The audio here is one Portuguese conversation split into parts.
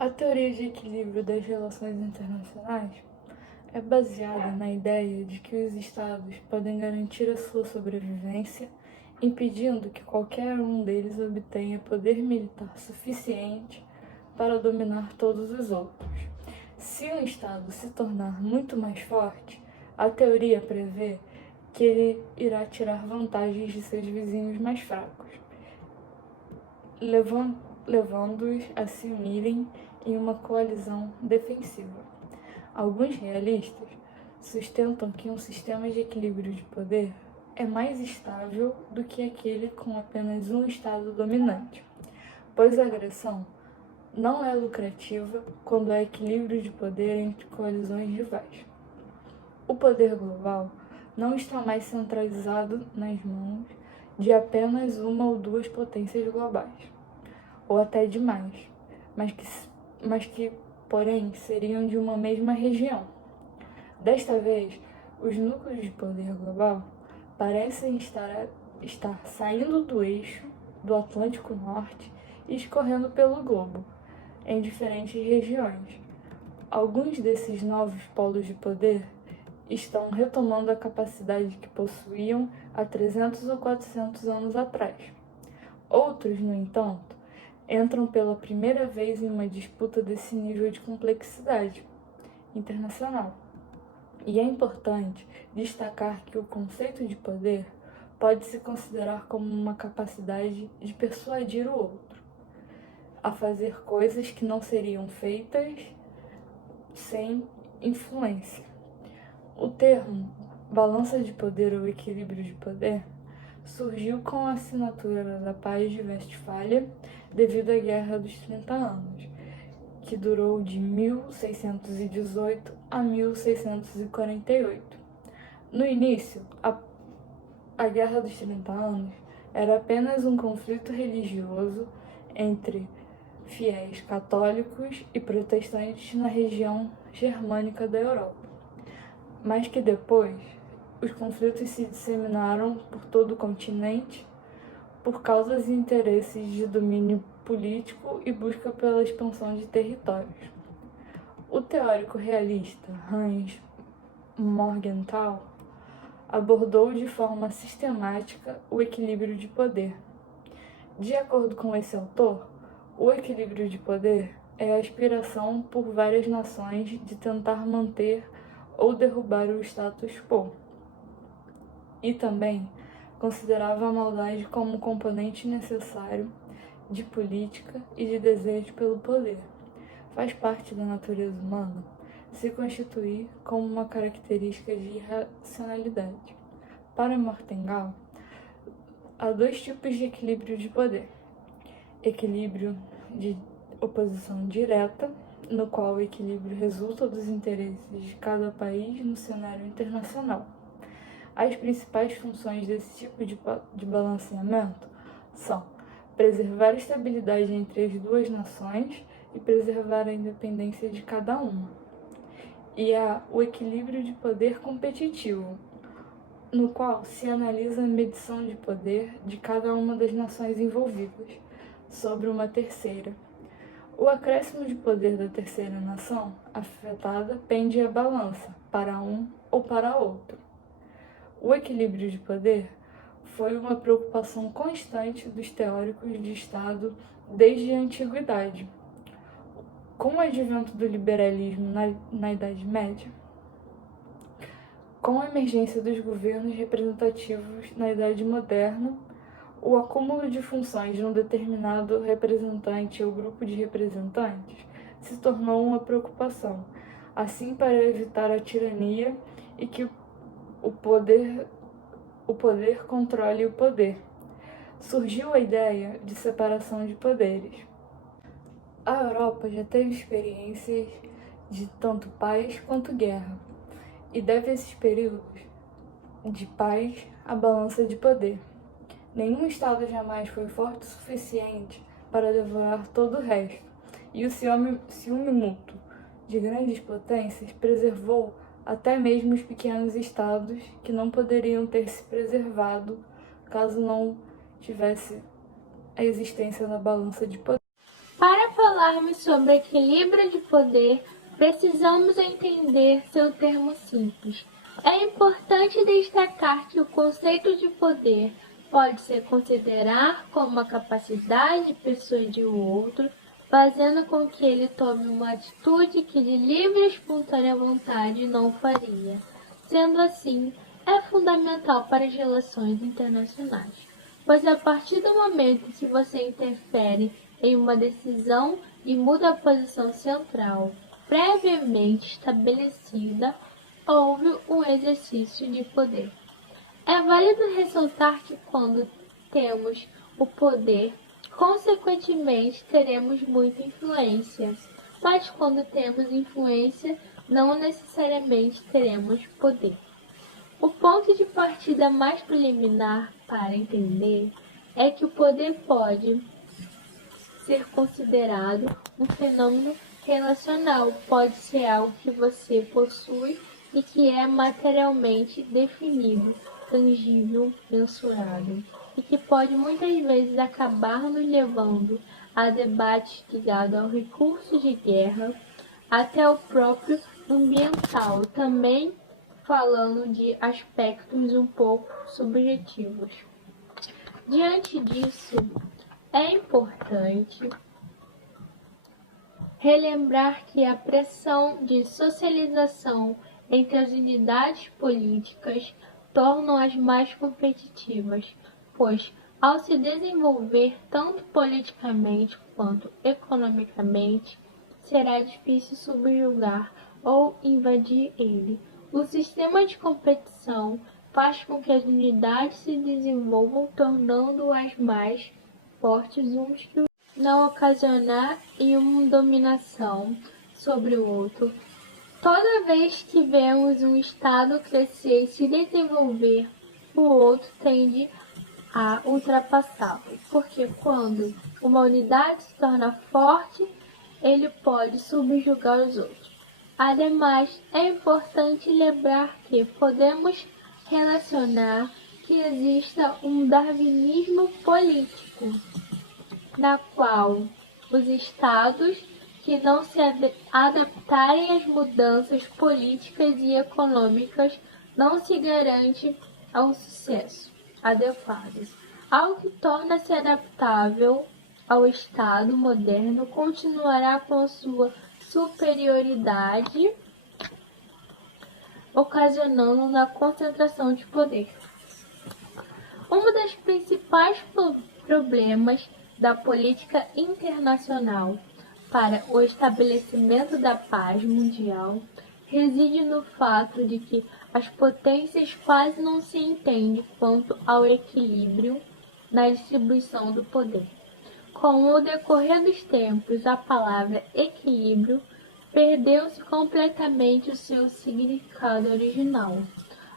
A teoria de equilíbrio das relações internacionais é baseada na ideia de que os Estados podem garantir a sua sobrevivência, impedindo que qualquer um deles obtenha poder militar suficiente para dominar todos os outros. Se um Estado se tornar muito mais forte, a teoria prevê que ele irá tirar vantagens de seus vizinhos mais fracos, levando-os a se unirem em uma coalizão defensiva. Alguns realistas sustentam que um sistema de equilíbrio de poder é mais estável do que aquele com apenas um Estado dominante, pois a agressão não é lucrativa quando há equilíbrio de poder entre coalizões rivais. O poder global não está mais centralizado nas mãos de apenas uma ou duas potências globais, ou até de mais, mas que, porém, seriam de uma mesma região. Desta vez, os núcleos de poder global parecem estar saindo do eixo do Atlântico Norte e escorrendo pelo globo, em diferentes regiões. Alguns desses novos polos de poder estão retomando a capacidade que possuíam há 300 ou 400 anos atrás. Outros, no entanto, entram pela primeira vez em uma disputa desse nível de complexidade internacional. E é importante destacar que o conceito de poder pode se considerar como uma capacidade de persuadir o outro a fazer coisas que não seriam feitas sem influência. O termo balança de poder ou equilíbrio de poder surgiu com a assinatura da Paz de Westfália devido à Guerra dos 30 Anos, que durou de 1618 a 1648. No início, a Guerra dos 30 Anos era apenas um conflito religioso entre fiéis católicos e protestantes na região germânica da Europa, mas que depois os conflitos se disseminaram por todo o continente por causas e interesses de domínio político e busca pela expansão de territórios. O teórico realista Hans Morgenthau abordou de forma sistemática o equilíbrio de poder. De acordo com esse autor, o equilíbrio de poder é a aspiração por várias nações de tentar manter ou derrubar o status quo. E também considerava a maldade como um componente necessário de política e de desejo pelo poder. Faz parte da natureza humana se constituir como uma característica de irracionalidade. Para Morgenthau, há dois tipos de equilíbrio de poder: equilíbrio de oposição direta, no qual o equilíbrio resulta dos interesses de cada país no cenário internacional. As principais funções desse tipo de balanceamento são preservar a estabilidade entre as duas nações e preservar a independência de cada uma. E há o equilíbrio de poder competitivo, no qual se analisa a medição de poder de cada uma das nações envolvidas sobre uma terceira. O acréscimo de poder da terceira nação afetada pende a balança para um ou para outro. O equilíbrio de poder foi uma preocupação constante dos teóricos de Estado desde a antiguidade. Com o advento do liberalismo na Idade Média, com a emergência dos governos representativos na Idade Moderna, o acúmulo de funções de um determinado representante ou grupo de representantes se tornou uma preocupação, assim para evitar a tirania e que o poder controle o poder. Surgiu a ideia de separação de poderes. A Europa já teve experiências de tanto paz quanto guerra, e deve esses períodos de paz à balança de poder. Nenhum Estado jamais foi forte o suficiente para devorar todo o resto, e o ciúme mútuo de grandes potências preservou até mesmo os pequenos estados que não poderiam ter se preservado caso não tivesse a existência da balança de poder. Para falar falarmos sobre equilíbrio de poder, precisamos entender seu termo simples. É importante destacar que o conceito de poder pode ser considerado como a capacidade de persuadir o outro, fazendo com que ele tome uma atitude que de livre e espontânea vontade não faria. Sendo assim, é fundamental para as relações internacionais, pois a partir do momento que você interfere em uma decisão e muda a posição central previamente estabelecida, houve um exercício de poder. É válido ressaltar que quando temos o poder, consequentemente teremos muita influência, mas quando temos influência, não necessariamente teremos poder. O ponto de partida mais preliminar para entender é que o poder pode ser considerado um fenômeno relacional, pode ser algo que você possui e que é materialmente definido, tangível, mensurado, e que pode muitas vezes acabar nos levando a debates ligados ao recurso de guerra, até o próprio ambiental, também falando de aspectos um pouco subjetivos. Diante disso, é importante relembrar que a pressão de socialização entre as unidades políticas torna-as mais competitivas, pois, ao se desenvolver tanto politicamente quanto economicamente, será difícil subjugar ou invadir ele. O sistema de competição faz com que as unidades se desenvolvam, tornando-as mais fortes uns que não ocasionar uma dominação sobre o outro. Toda vez que vemos um Estado crescer e se desenvolver, o outro tende a ultrapassá-lo, porque quando uma unidade se torna forte, ele pode subjugar os outros. Ademais, é importante lembrar que podemos relacionar que exista um darwinismo político, na qual os estados que não se adaptarem às mudanças políticas e econômicas não se garante ao sucesso adequado. Algo que torna-se adaptável ao Estado moderno continuará com sua superioridade, ocasionando a concentração de poder. Um dos principais problemas da política internacional para o estabelecimento da paz mundial reside no fato de que as potências quase não se entendem quanto ao equilíbrio na distribuição do poder. Com o decorrer dos tempos, a palavra equilíbrio perdeu-se completamente o seu significado original,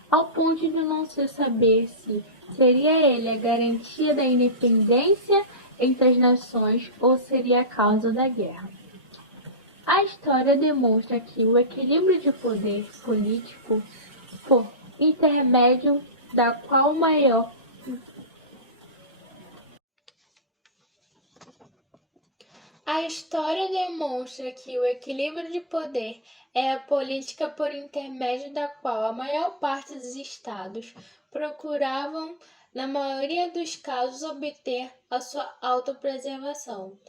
ao ponto de não se saber se seria ele a garantia da independência entre as nações ou seria a causa da guerra. A história demonstra que o equilíbrio de poder político, por intermédio da qual maior A história demonstra que o equilíbrio de poder é a política por intermédio da qual a maior parte dos estados procuravam, na maioria dos casos, obter a sua autopreservação.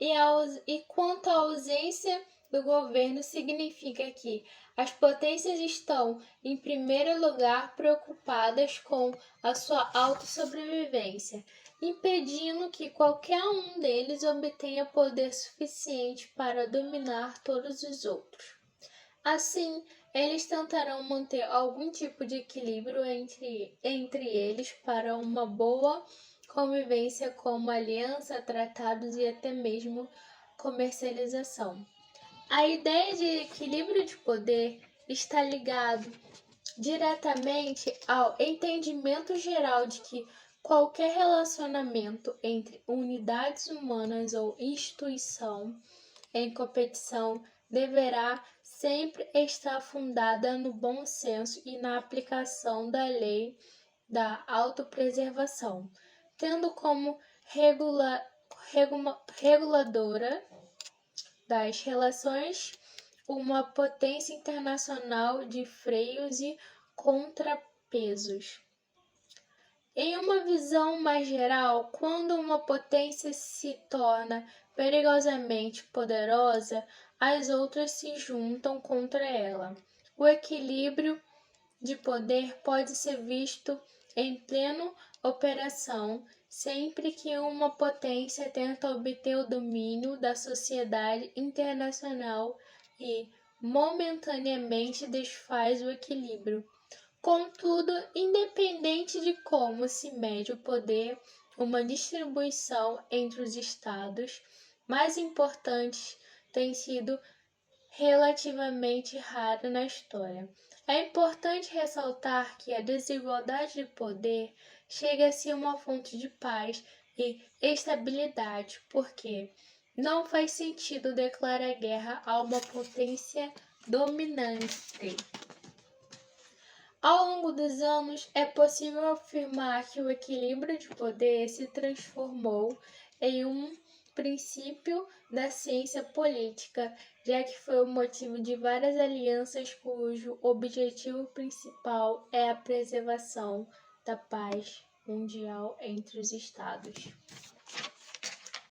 E quanto à ausência do governo, significa que as potências estão, em primeiro lugar, preocupadas com a sua autossobrevivência, impedindo que qualquer um deles obtenha poder suficiente para dominar todos os outros. Assim, eles tentarão manter algum tipo de equilíbrio entre eles para uma boa convivência, como aliança, tratados e até mesmo comercialização. A ideia de equilíbrio de poder está ligado diretamente ao entendimento geral de que qualquer relacionamento entre unidades humanas ou instituição em competição deverá sempre estar fundada no bom senso e na aplicação da lei da autopreservação, tendo como reguladora das relações uma potência internacional de freios e contrapesos. Em uma visão mais geral, quando uma potência se torna perigosamente poderosa, as outras se juntam contra ela. O equilíbrio de poder pode ser visto em plena operação sempre que uma potência tenta obter o domínio da sociedade internacional e momentaneamente desfaz o equilíbrio. Contudo, independente de como se mede o poder, uma distribuição entre os estados mais importantes tem sido relativamente rara na história. É importante ressaltar que a desigualdade de poder chega a ser uma fonte de paz e estabilidade, porque não faz sentido declarar guerra a uma potência dominante. Ao longo dos anos, é possível afirmar que o equilíbrio de poder se transformou em um princípio da ciência política, já que foi o motivo de várias alianças cujo objetivo principal é a preservação da paz mundial entre os estados.